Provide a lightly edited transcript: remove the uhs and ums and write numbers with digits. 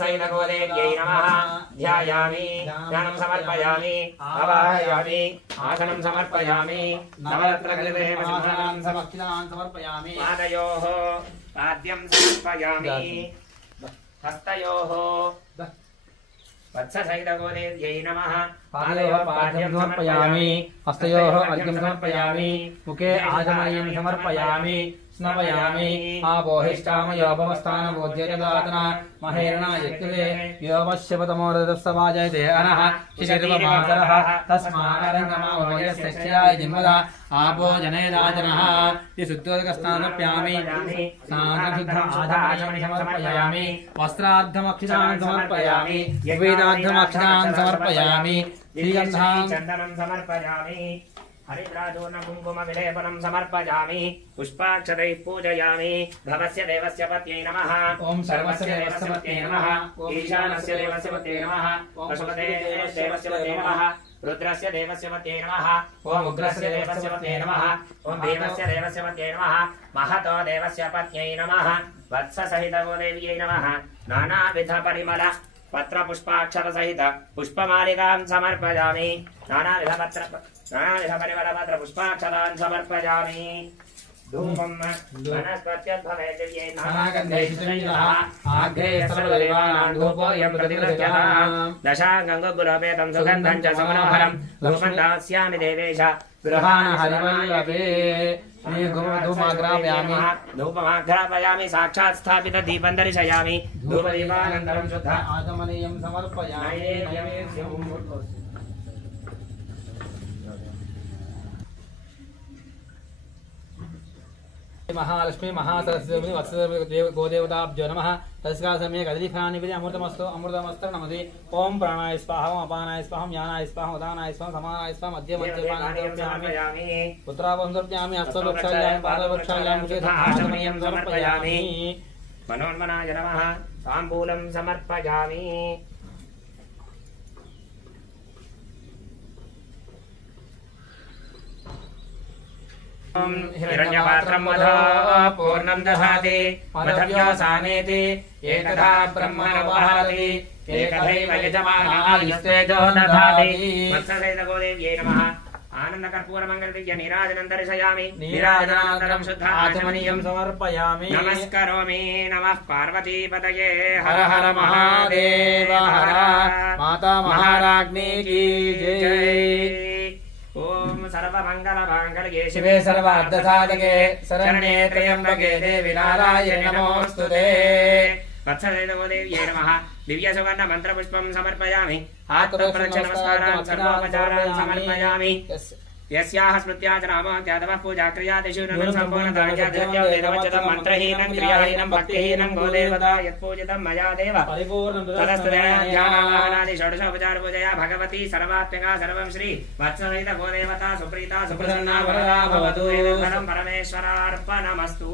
सहितगोदेव्यै नमः ध्यायामि ध्यानं समर्पयामि आवाहयामि आसनं समर्पयामि नवरत्नगलिदेव समर्पयामि पादयोः पाद्यं समर्पयामि हस्तयोः वत्ससहितगोदेव्यै नमः पादयोः पाद्यं समर्पयामि हस्तयोः अर्घ्यं समर्पयामि मुखे आचमनीयं समर्पयामि स्नपयामि आपोहिष्टामयोपवस्थानबोध्यदातना महेरणा यक्तिवे योपश्यपतमोरदस्सवाजयते अनः शिशिर्वमातरः तस्मारङ्गमावयस्यश्चयाय जिन्मदा आपो जनेदाजनः शुद्धोदकस्नानप्यामि स्नानशुद्धमाचमनि समर्पयामि वस्त्रार्धमक्षितान् समर्पयामि वेदार्धमक्षितान् समर्पयामि चन्दनं समर्पयामि हरिद्राचूर्ण कुङ्कुम विलेपनं समर्पयामि पुष्पाक्षतैः पूजयामि भवस्य देवस्य पत्यै नमः ओम सर्वस्य देवस्य पत्यै नमः ईशानस्य देवस्य पत्यै नमः पशुपते देवस्य पत्यै नमः रुद्रस्य देवस्य पत्यै नमः ओम उग्रस्य देवस्य पत्यै नमः ओम भीमस्य देवस्य पत्यै नमः महतो देवस्य पत्यै नमः वत्ससहितगोदेव्यै नमः नानाविध परिमल पत्र पुष्पाक्षर सहित पुष्पमालिकां समर्पयामि नानाविध परिमलपत्र पुष्पाक्षरान् समर्पयामि धूपं वनस्पत्यद्भवे दिव्यै नानागन्धैः आग्रे सर्वदेवानां धूपोऽयं प्रतिगृह्यतां दशाङ्गङ्गुरोपेतं सुगन्धं च समनोहरं धूपं दास्यामि देवेश गृहाण हरिवल्लभे धूपमाग्रापयामि साक्षात् स्थापित दीपं दर्शयामि धूपदीपानन्तरं शुद्ध आचमनीयं समर्पयामि महालक्ष्मी महासरस्वती वत्सदेव गोदेवताभ्यो नमः तस्का समय कदलीफलानि विधि अमृतमस्तु अमृतमस्तु नमः ओम प्राणाय स्वाहा ओम अपानाय स्वाहा ओम ज्ञानाय स्वाहा उदानाय स्वाहा समानाय स्वाहा मध्यमध्यपानाय पुत्रावं समर्पयामि हस्तवक्षायां पादवक्षायां आचमनीयं समर्पयामि मनोन्मनाय नमः ताम्बूलं समर्पयामि हिरण्यपात्रं मधो पूर्णं दधाति मधव्योसानेति एकधा ब्रह्मणोपहाति एकधैव यजमानायुस्तेजो दधाति वत्ससहितगोदेव्यै नमः आनन्दकर्पूरमङ्गलदिव्य नीराजनं दर्शयामि नीराजनानन्तरं शुद्ध आचमनीयं समर्पयामि नमस्करोमि नमः पार्वतीपतये हर हर महादेव हर माता महाराज्ञी की जय ओम सर्वमंगलमांगल्ये शिवे सर्वार्थसाधके शरण्ये त्र्यंबके देवी नारायणे नमोस्तुते वत्ससहितगोदेव्यै नमः दिव्यसुवर्ण मन्त्रपुष्पं समर्पयामि आत्मप्रदक्षिणनमस्कारान् सर्वोपचारान् समर्पयामि यस्याः स्मृत्या च नामोऽत्यादवः पूजाक्रियादिषु न सम्पूर्णतमं मन्त्रहीनं क्रियाहीनं भक्तिहीनं गोदेवता यत्पूजितं मया देव तदस्तु षोडशोपचारपूजया भगवती सर्वात्मिका सर्वं श्री वत्ससहितगोदेवता सुप्रीता सुप्रसन्ना वरदा भवतु परमेश्वरार्पणमस्तु।